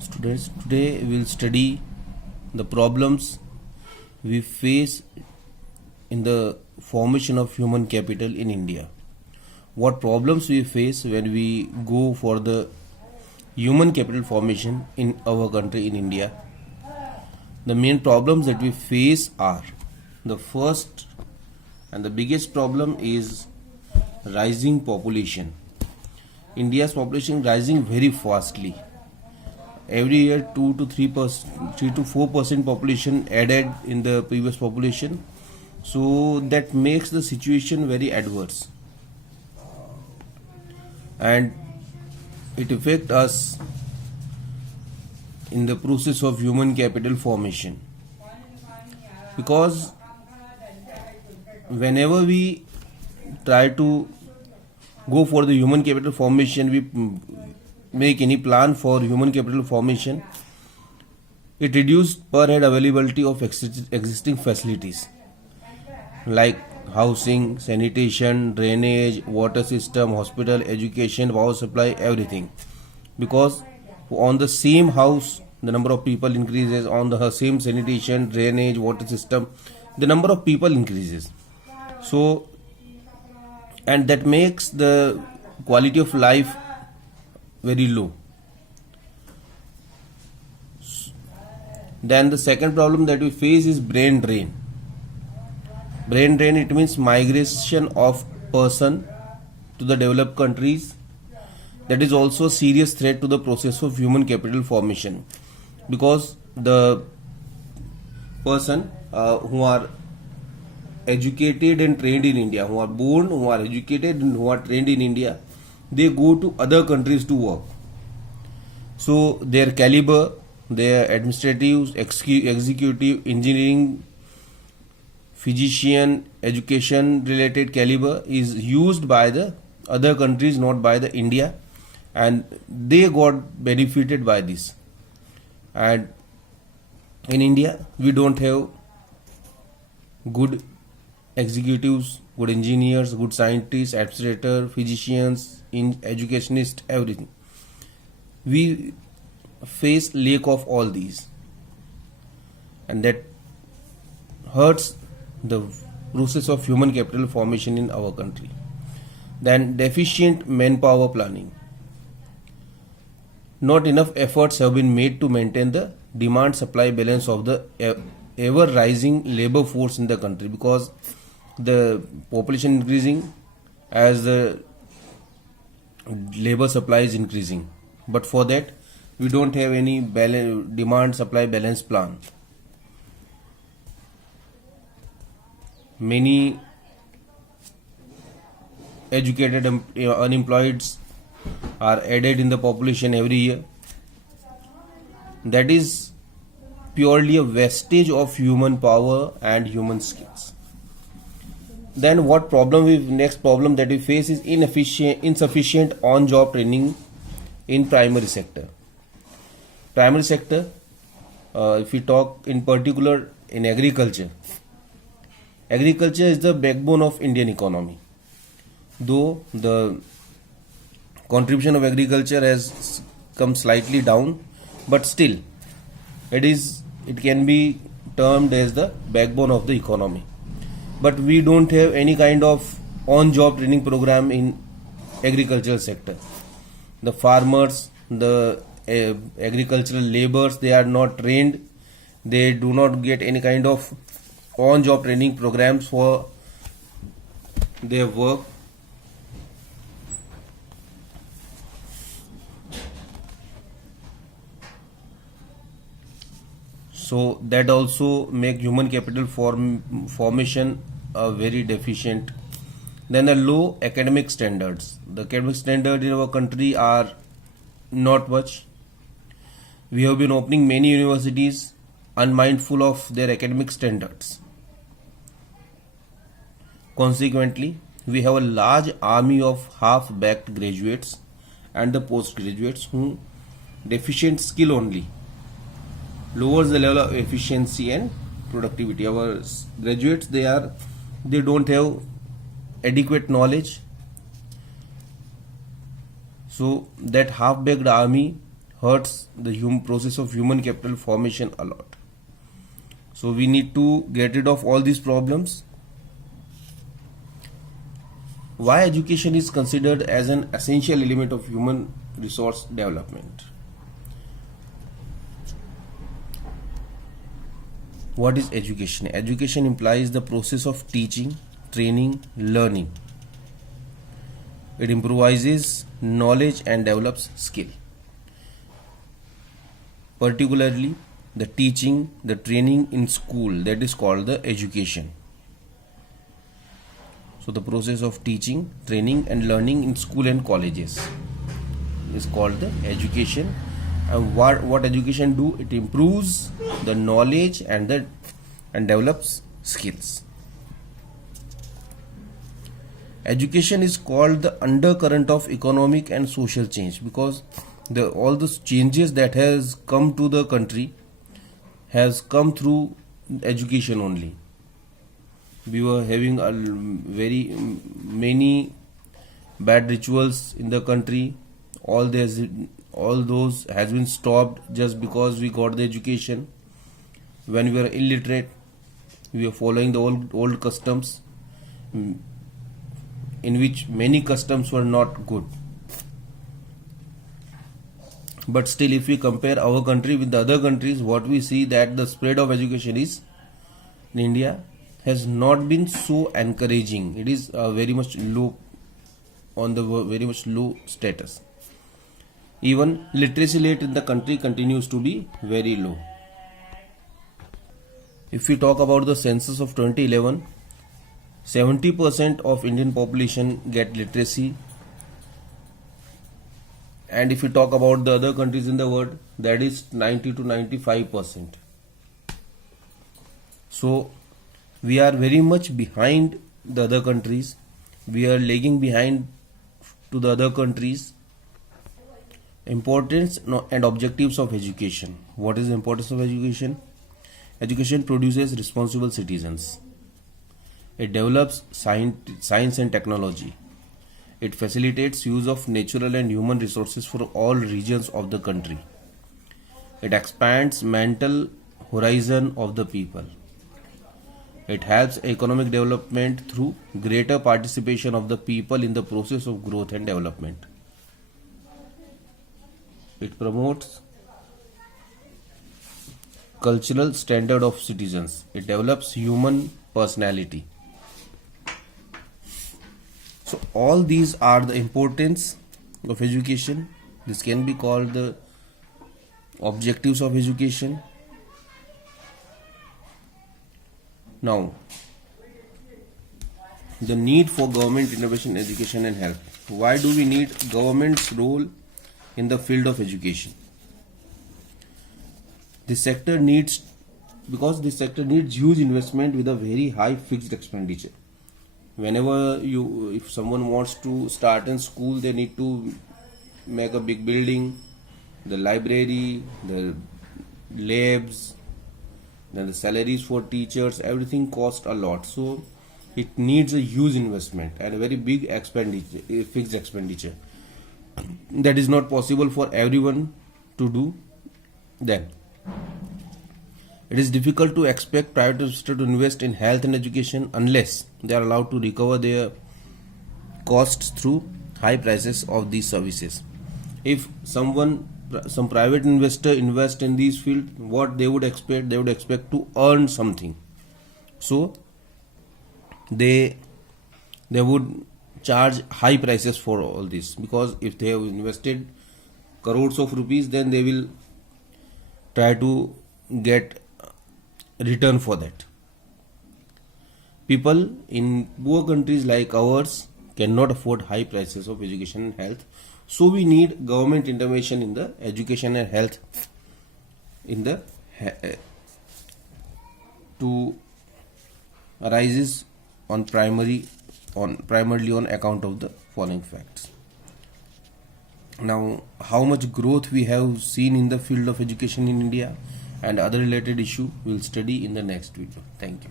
Students, today we'll study the problems we face in the formation of human capital in India. What problems we face when we go for the human capital formation in our country in India. The main problems that we face are: the first and the biggest problem is rising population. India's population rising very fastly. Every year 2 to 3%, 3 to 4% population added in the previous population. So that makes the situation very adverse, and it affects us in the process of human capital formation, because whenever we try to go for the human capital formation, we make any plan for human capital formation, it reduces per head availability of existing facilities like housing, sanitation, drainage, water system, hospital, education, power supply, everything. Because on the same house the number of people increases, on the same sanitation, drainage, water system, the number of people increases. So, and that makes the quality of life very low. Then the second problem that we face is brain drain. Brain drain, it means migration of person to the developed countries. That is also a serious threat to the process of human capital formation, because the person who are educated and trained in India, who are born, who are educated and who are trained in India, they go to other countries to work. So their caliber, their administrative, executive, engineering, physician, education related caliber is used by the other countries, not by the India, and they got benefited by this. And in India we don't have good executives, good engineers, good scientists, administrator, physicians, educationists, everything. We face lack of all these, and that hurts the process of human capital formation in our country. Then deficient manpower planning. Not enough efforts have been made to maintain the demand supply balance of the ever rising labor force in the country, because the population increasing as the labor supply is increasing, but for that we don't have any demand supply balance plan. Many educated unemployed are added in the population every year. That is purely a wastage of human power and human skills. Then next problem that we face is insufficient on-job training in primary sector. Primary sector, if we talk in particular in agriculture, agriculture is the backbone of Indian economy. Though the contribution of agriculture has come slightly down, but still it can be termed as the backbone of the economy. But we don't have any kind of on-job training program in agricultural sector. The farmers, the agricultural laborers, they are not trained. They do not get any kind of on-job training programs for their work. So that also make human capital formation very deficient. Then the low academic standards. The academic standards in our country are not much. We have been opening many universities unmindful of their academic standards. Consequently, we have a large army of half-baked graduates and the postgraduates who deficient skill only lowers the level of efficiency and productivity. Our graduates, they don't have adequate knowledge, so that half-baked army hurts the process of human capital formation a lot. So we need to get rid of all these problems. Why education is considered as an essential element of human resource development? What is education? Education implies the process of teaching, training, learning. It improvises knowledge and develops skill. Particularly the teaching, the training in school, that is called the education. So the process of teaching, training and learning in school and colleges is called the education. And what education do? It improves the knowledge and develops skills. Education is called the undercurrent of economic and social change, because all the changes that has come to the country has come through education only. We were having very many bad rituals in the country. All those has been stopped just because we got the education. When we were illiterate, we were following the old customs, in which many customs were not good. But still, if we compare our country with the other countries, what we see that the spread of education is in India has not been so encouraging. It is very much low, on the very much low status. Even literacy rate in the country continues to be very low. If we talk about the census of 2011, 70% of Indian population get literacy. And if we talk about the other countries in the world, that is 90 to 95%. So we are very much behind the other countries. We are lagging behind to the other countries. Importance and objectives of education. What is the importance of education? Education produces responsible citizens. It develops science and technology. It facilitates use of natural and human resources for all regions of the country. It expands mental horizon of the people. It helps economic development through greater participation of the people in the process of growth and development. It promotes cultural standard of citizens. It develops human personality. So all these are the importance of education. This can be called the objectives of education. Now, the need for government intervention in education and health. Why do we need government's role in the field of education? This sector needs huge investment with a very high fixed expenditure. Whenever if someone wants to start in school, they need to make a big building, the library, the labs, then the salaries for teachers, everything costs a lot. So it needs a huge investment and a very big expenditure, fixed expenditure. That is not possible for everyone to do. Then it is difficult to expect private sector to invest in health and education unless they are allowed to recover their costs through high prices of these services. If some private investor invest in these fields, what they would expect? They would expect to earn something. So they would charge high prices for all this, because if they have invested crores of rupees, then they will try to get return for that. People in poor countries like ours cannot afford high prices of education and health. So we need government intervention in the education and health to arises primarily on account of the following facts. Now, how much growth we have seen in the field of education in India and other related issue we will study in the next video. Thank you.